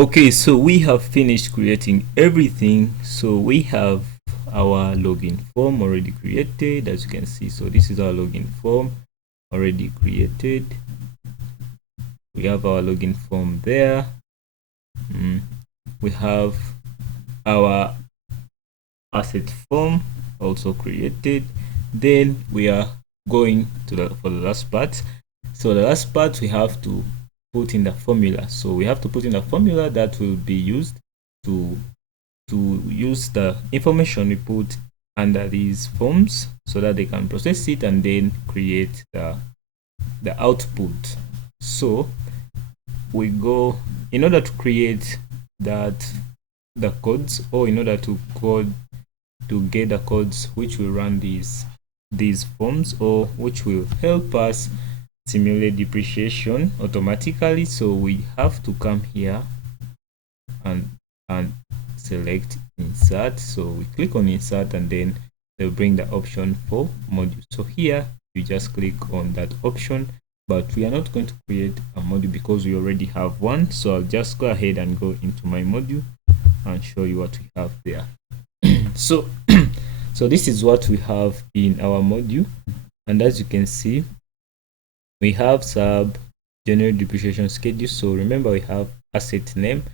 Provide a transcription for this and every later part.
Okay, so we have finished creating everything. So we have our login form already created, as you can see. So this is our login form already created. We have our login form there. We have our asset form also created. Then we are going to for the last part. So the last part, we have to put in the formula. So we have to put in a formula that will be used to use the information we put under these forms so that they can process it and then create the output. So we go, in order to create the codes, or in order to get the codes which will run these forms, or which will help us simulate depreciation automatically. So we have to come here and select insert. So we click on insert, and then they'll bring the option for module. So here you just click on that option, but we are not going to create a module because we already have one. So I'll just go ahead and go into my module and show you what we have there. So so this is what we have in our module, and as you can see, we have sub general depreciation schedule. So remember, we have asset name,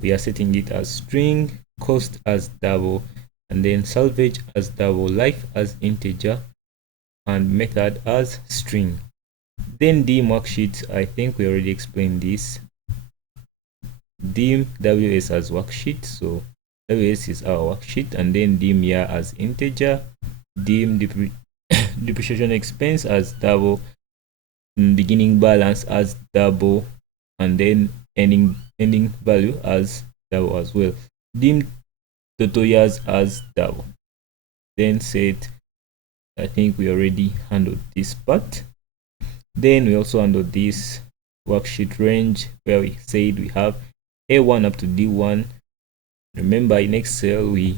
we are setting it as string, cost as double, and then salvage as double, life as integer, and method as string. Then dim worksheet, I think we already explained this. Dim ws as worksheet, so ws is our worksheet, and then dim year as integer, dim depreciation expense as double, beginning balance as double, and then ending value as double as well. Dim total years as double. Then set, I think we already handled this part. Then we also handled this worksheet range, where we said we have A1 up to D1. Remember, in Excel we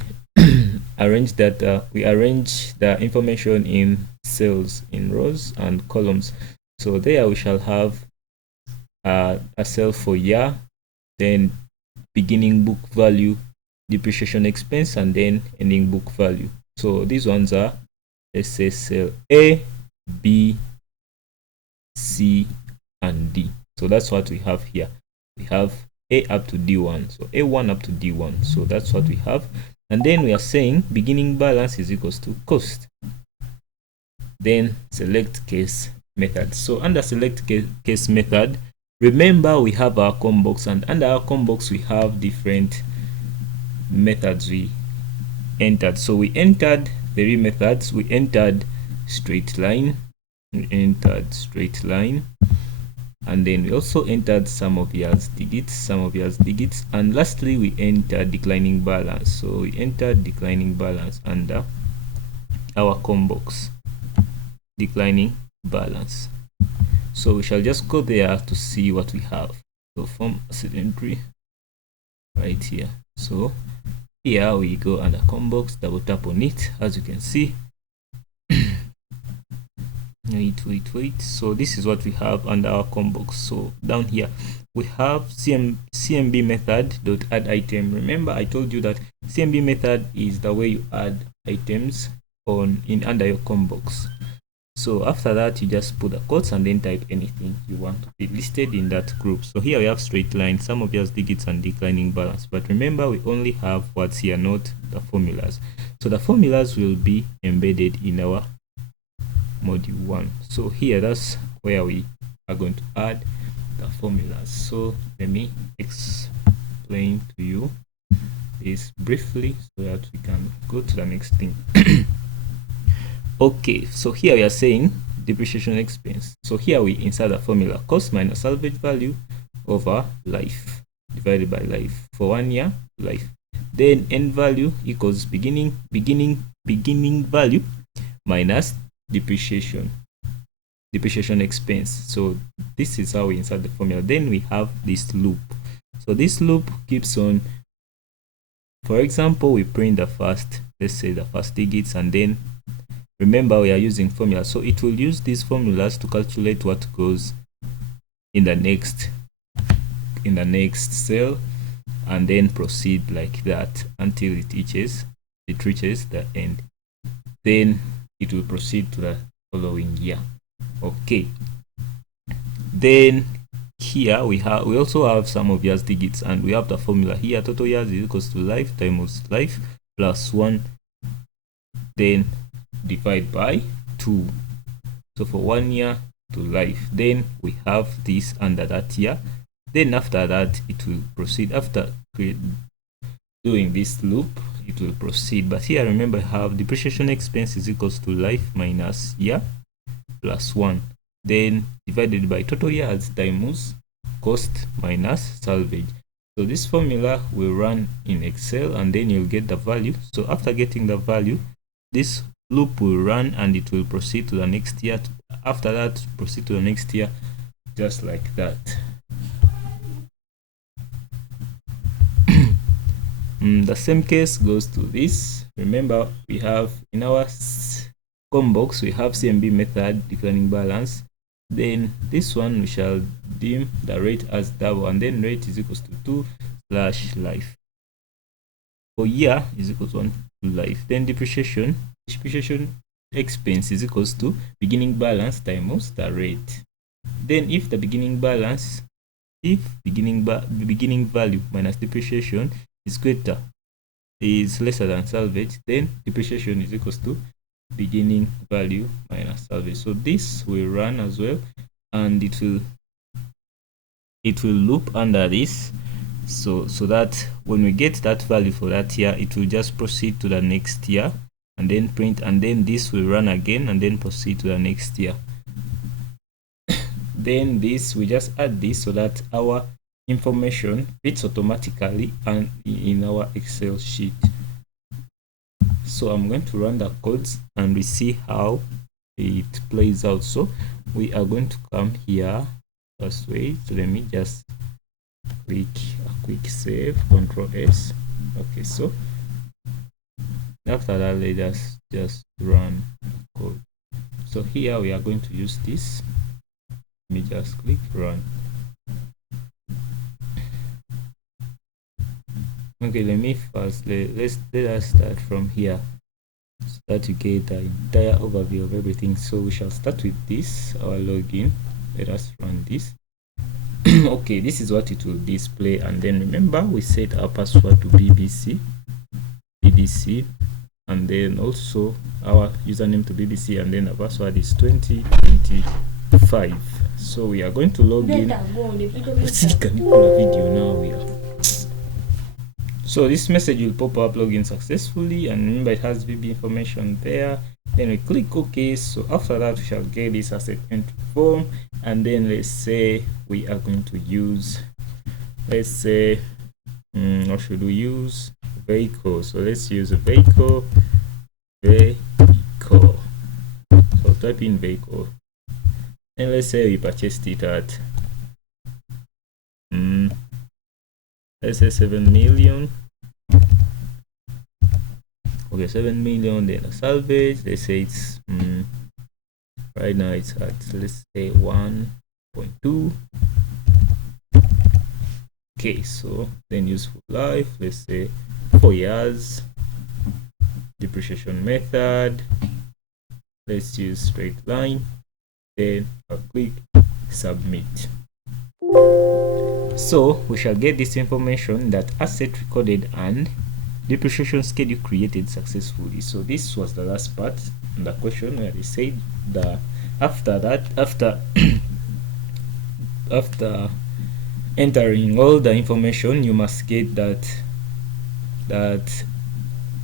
arrange data, we arrange the information in cells, in rows and columns. So there we shall have a cell for year, then beginning book value, depreciation expense, and then ending book value. So these ones are, let's say, cell A, B, C, and D. So that's what we have here. We have A up to D1, so A1 up to D1. So that's what we have. And then we are saying beginning balance is equals to cost. Then select case method. So under select case method, remember we have our com box, and under our com box we have different methods we entered. So we entered 3 methods. We entered straight line, and then we also entered sum of years digits, and lastly we entered declining balance. So we entered declining balance under our com box, declining balance. So we shall just go there to see what we have. So from asset entry right here. So here we go under com box, double tap on it, as you can see. wait. So this is what we have under our com box. So down here we have cmb method dot add item. Remember, I told you that cmb method is the way you add items under your com box. So after that, you just put the quotes and then type anything you want to be listed in that group. So here we have straight line, sum of years digits, and declining balance. But remember, we only have what's here, not the formulas. So the formulas will be embedded in our module 1. So here, that's where we are going to add the formulas. So let me explain to you this briefly so that we can go to the next thing. Okay, so here we are saying depreciation expense. So here we insert the formula cost minus salvage value over life divided by life for 1 year life. Then end value equals beginning value minus depreciation expense. So this is how we insert the formula. Then we have this loop. So this loop keeps on. For example, we print the first, let's say the first digits, and then remember we are using formula, so it will use these formulas to calculate what goes in the next cell, and then proceed like that until it reaches the end. Then it will proceed to the following year. Okay, then here we also have some of years digits, and we have the formula here. Total years is equals to life times life plus 1, then divide by 2. So for 1 year to life, then we have this under that year. Then after that it will proceed. After doing this loop, it will proceed. But here remember, I have depreciation expense is equals to life minus year plus 1, then divided by total years times cost minus salvage. So this formula will run in Excel, and then you'll get the value. So after getting the value, this loop will run and it will proceed to the next year. After that, proceed to the next year, just like that. The same case goes to this. Remember, we have in our com box, we have CMB method declining balance. Then this one, we shall deem the rate as double, and then rate is equals to 2 slash life. For year is equals to 1 to life. Then depreciation expense is equals to beginning balance times the rate. Then if the beginning balance, beginning value minus depreciation is lesser than salvage, then depreciation is equals to beginning value minus salvage. So this will run as well, and it will loop under this, so that when we get that value for that year, it will just proceed to the next year and then print, and then this will run again and then proceed to the next year. Then this, we just add this so that our information fits automatically and in our Excel sheet. So I'm going to run the codes and we see how it plays out. So we are going to come here first way. So let me just click a quick save, Control S. Okay, so after that, let us just run code. So here we are going to use this. Let me just click run. Okay, let me first let us start from here so that you get the entire overview of everything. So we shall start with this, our login. Let us run this. Okay, this is what it will display, and then remember we set our password to BBC, and then also our username to BBC, and then the password is 2025. So we are going to log in. So this message will pop up, login successfully, and remember it has VB information there. Then we click OK. So after that, we shall get this asset entry form, and then let's say we are going to use, let's say, what should we use? Vehicle. So let's use a vehicle. So type in vehicle, and let's say we purchased it at let's say 7 million. Okay, 7 million. Then a salvage, let's say it's right now it's at, let's say 1.2. Okay, so then useful life, let's say 4 years. Depreciation method, let's use straight line. Then I'll click submit. So we shall get this information that asset recorded and depreciation schedule created successfully. So this was the last part in the question where they said that after entering all the information, you must get that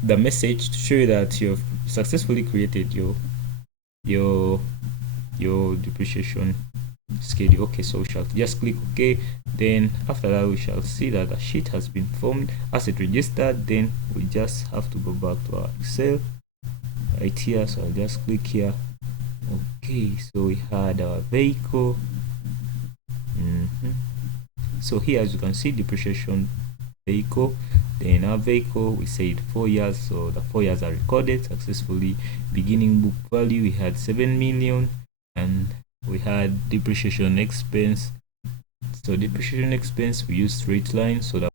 the message to show you that you've successfully created your depreciation schedule. Okay, so we shall just click OK. Then after that, we shall see that the sheet has been formed, asset registered. Then we just have to go back to our Excel right here. So I'll just click here. Okay, so we had our vehicle. So here, as you can see, depreciation vehicle. Then our vehicle, we said 4 years, so the 4 years are recorded successfully. Beginning book value, we had 7 million, and we had depreciation expense. So depreciation expense, we used straight line, so that